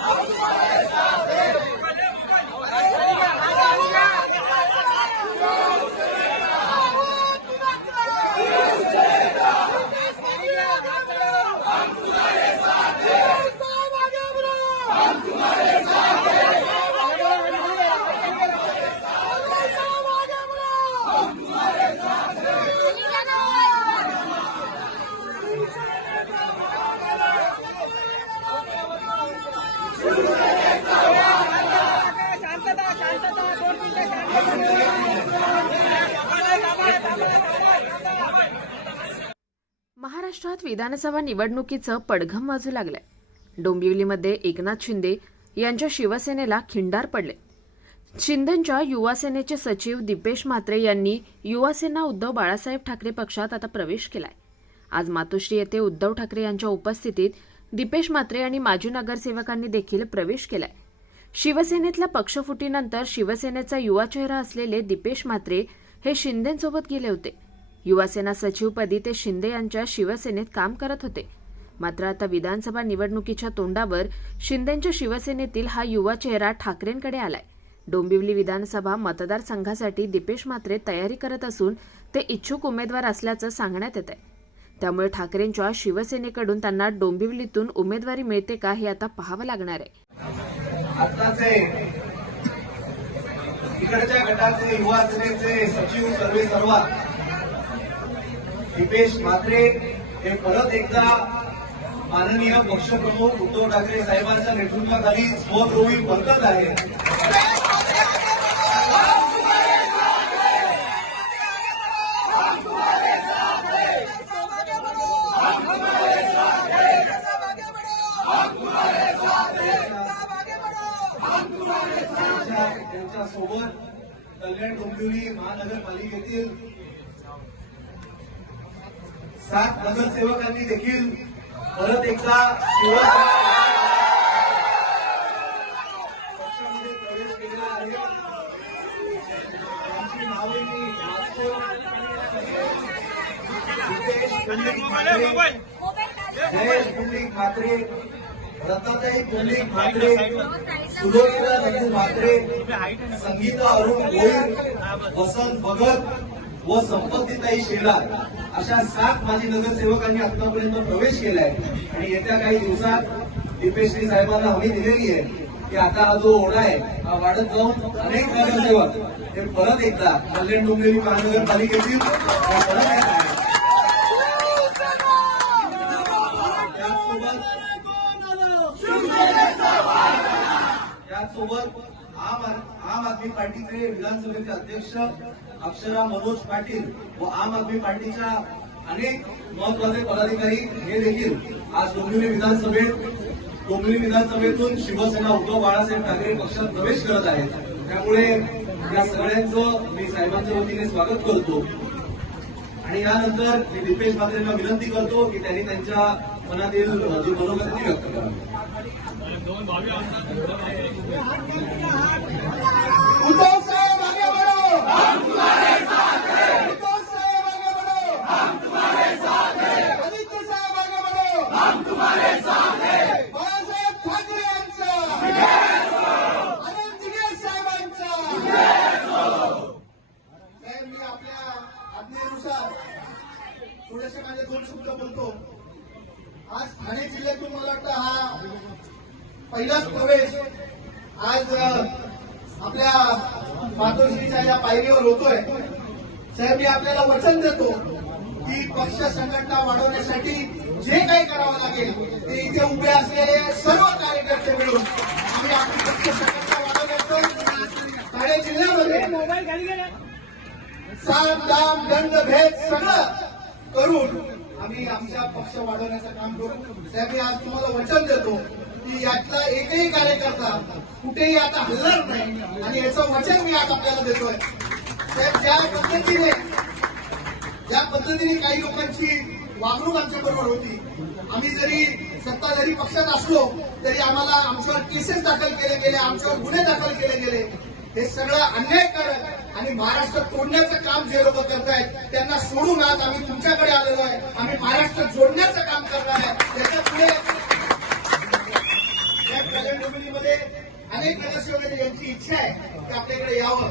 High five! महाराष्ट्रात विधानसभा निवडणुकीचं पडघम वाजू लागलंय. डोंबिवलीमध्ये एकनाथ शिंदे यांच्या शिवसेनेला खिंडार पडले. शिंदेच्या युवासेनेचे सचिव दीपेश म्हात्रे यांनी युवासेना उद्धव बाळासाहेब ठाकरे पक्षात आता प्रवेश केलाय. आज मातोश्री येथे उद्धव ठाकरे यांच्या उपस्थितीत दिपेश म्हात्रे आणि माजी नगरसेवकांनी देखील प्रवेश केलाय. शिवसेनेतल्या पक्षफुटीनंतर शिवसेनेचा युवा चेहरा असलेले दीपेश म्हात्रे हे शिंदेसोबत गेले होते. युवासेना सचिवपदी ते शिंदे यांच्या शिवसेनेत काम करत होते. मात्र आता विधानसभा निवडणुकीच्या तोंडावर शिंदेच्या शिवसेनेतील हा युवा चेहरा ठाकरेंकडे आलाय. डोंबिवली विधानसभा मतदारसंघासाठी दीपेश मात्रे तयारी करत असून ते इच्छुक उमेदवार असल्याचं सांगण्यात येत आहे त्यामुळे ठाकरेंच्या शिवसेनेकडून त्यांना डोंबिवलीतून उमेदवारी मिळते का हे आता पाहावं लागणार आहे. इकडच्या गटाचे युवा सेनेचे सचिव सर्वे सर्वा दिपेश म्हात्रे हे परत एकदा माननीय पक्षप्रमुख उद्धव ठाकरे साहेबांच्या नेतृत्वाखाली स्वगृही बदलत आहे. त्यांच्यासोबत कल्याण डोंबिवली महानगरपालिकेतील सात नगरसेवकांनी देखील परत एकदा शिवसेना पक्षामध्ये प्रवेश केलेला आहे. त्यांची नावे मी जयेश पुंडलिक म्हात्रे रत्नाताई पुंडलिक म्हात्रे सुलोचना रघु म्हात्रे संगीता अरुण गोयल वसंत भगत व संपत्तीचाही शेलार अशा सात माजी नगरसेवकांनी आतापर्यंत प्रवेश केलाय. आणि येत्या काही दिवसात दीपेश्री साहेबांना हमी दिलेली आहे की आता हा जो ओढा आहे हा वाढत जाऊन अनेक नगरसेवक हे परत एकदा कल्याण डोंबिवली महानगरपालिकेतील परत येत आहे त्याचसोबत त्याचसोबत आम आम आदमी पार्टीचे विधानसभेचे अध्यक्ष अक्षरा मनोज पाटील व आम आदमी पार्टीच्या अनेक महत्त्वाचे पदाधिकारी हे देखील आज डोंबिवली विधानसभेत डोंबिवली विधानसभेतून शिवसेना उद्धव बाळासाहेब ठाकरे पक्षात प्रवेश करत आहेत. त्यामुळे या सगळ्यांचं मी साहेबांच्या वतीने स्वागत करतो. आणि यानंतर मी दीपेश म्हात्रेंना विनंती करतो की त्यांनी त्यांच्या मनातील जी मनोगती व्यक्त करावी उद्धव साहेब आगे बढ़ो हम तुम्हारे साथ हैं उद्धव साहेब आगे बढ़ो हम तुम्हारे साथ हैं आदित्य साहेब आगे बढ़ो हम तुम्हारे साथ हैं बाळासाहेब ठाकरे यांचा अनिल दिगे साहेबांचा साहेब मी आपल्या आज्ञेनुसार थोडेसे माझे दोन शब्द बोलतो आज ठाणे जिल्ह्यातून मला वाटतं हा पहिलाच प्रवेश आज आपल्या मातोश्रीच्या या पायरीवर होतोय. साहेब मी आपल्याला वचन देतो की पक्ष संघटना वाढवण्यासाठी जे काही करावं लागेल ते इथे उभे असलेले सर्व कार्यकर्ते मिळून आम्ही आपली पक्ष संघटना वाढवण्याचं खाली गेला. साम दाम दंड भेद सगळं करून आम्ही आमचा पक्ष वाढवण्याचं काम करू. साहेब मी आज तुम्हाला वचन देतो की यातला एकही कार्यकर्ता कुठेही आता हलणार नाही आणि याचं वचन मी आज आपल्याला देतोय. साहेब ज्या पद्धतीने ज्या पद्धतीने काही लोकांची वागणूक आमच्या बरोबर होती आम्ही जरी सत्ता जरी पक्षात असलो तरी आम्हाला आमच्यावर केसेस दाखल केले गेले आमच्यावर गुन्हे दाखल केले गेले. हे सगळं अन्याय आणि महाराष्ट्र तोडण्याचं काम जे लोक करतायत त्यांना सोडून आज आम्ही तुमच्याकडे आलेलो आहे. आम्ही महाराष्ट्र जोडण्याचं काम करणार आहे. त्याच्या पुढे या कल्याण डोंबिवलीमध्ये अनेक नगरसेवक यांची इच्छा आहे की आपल्याकडे यावं.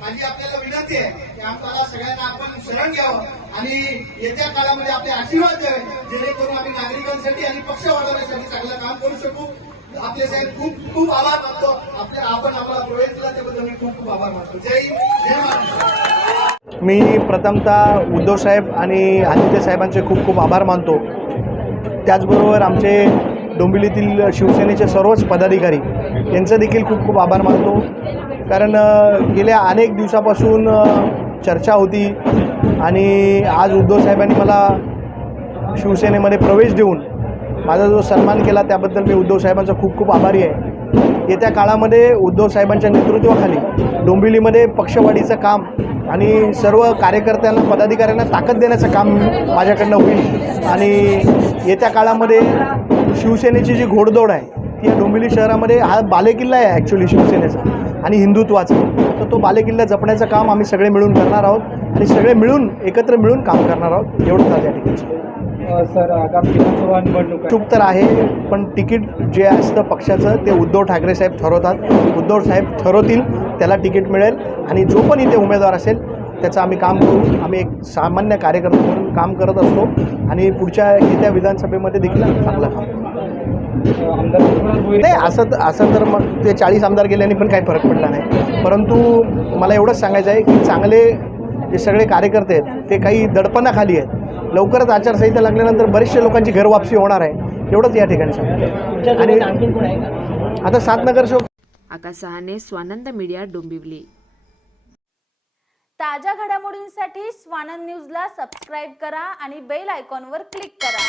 माझी आपल्याला विनंती आहे की आम्हाला सगळ्यांना आपण शरण घ्यावं आणि येत्या काळामध्ये आपले आशीर्वाद द्यावे जेणेकरून आम्ही नागरिकांसाठी आणि पक्ष वाढवण्यासाठी चांगलं काम करू शकू. आपले साहेब खूप खूप आभार मानतो आपल्या आपण आम्हाला प्रवेश दिला त्याबद्दल मी खूप खूप आभार मानतो जय जय मी प्रथमतः उद्धव साहेब आणि आदित्य साहेबांचे खूप खूप आभार मानतो. त्याचबरोबर आमचे डोंबिवलीतील शिवसेनेचे सर्वच पदाधिकारी यांचं देखील खूप खूप आभार मानतो. कारण गेल्या अनेक दिवसापासून चर्चा होती आणि आज उद्धव साहेबांनी मला शिवसेनेमध्ये प्रवेश देऊन माझा जो सन्मान केला त्याबद्दल मी उद्धव साहेबांचा खूप खूप आभारी आहे. येत्या काळामध्ये उद्धव साहेबांच्या नेतृत्वाखाली डोंबिवलीमध्ये पक्षवाढीचं काम आणि सर्व कार्यकर्त्यांना पदाधिकाऱ्यांना ताकद देण्याचं काम माझ्याकडनं होईल. आणि येत्या काळामध्ये शिवसेनेची जी घोडदौड आहे ती डोंबिवली शहरामध्ये हा बालेकिल्ला आहे ॲक्च्युली शिवसेनेचा आणि हिंदुत्वाचा. तर तो बालेकिल्ला जपण्याचं काम आम्ही सगळे मिळून करणार आहोत आणि सगळे मिळून एकत्र मिळून काम करणार आहोत एवढंच आज या ठिकाणी. सर आगामी विधानसभा निवडणूक. चूक तर आहे पण तिकीट जे असतं पक्षाचं ते उद्धव ठाकरे साहेब ठरवतात. उद्धव साहेब ठरवतील त्याला तिकीट मिळेल. आणि जो पण इथे उमेदवार असेल त्याचं आम्ही काम करू. आम्ही एक सामान्य कार्यकर्ता म्हणून काम करत असतो. आणि पुढच्या येत्या विधानसभेमध्ये देखील आम्ही चांगलं काम आमदार नाही असं तर- असं तर मग ते चाळीस आमदार गेल्याने पण काही फरक पडला नाही. परंतु मला एवढंच सांगायचं आहे की चांगले जे सगळे कार्यकर्ते आहेत ते काही दडपणाखाली आहेत. लवकरच आचारसंहिता लागल्यानंतर बरेचशा लोकांची घरवापसी होणार आहे. एवढंच या ठिकाणी सांगतो. आणि आता सात नगरसेवक आकाश सहाने स्वानंद मीडिया डोंबिवली. ताज्या घडामोडींसाठी स्वानंद न्यूजला सबस्क्राईब करा आणि बेल आयकॉनवर क्लिक करा.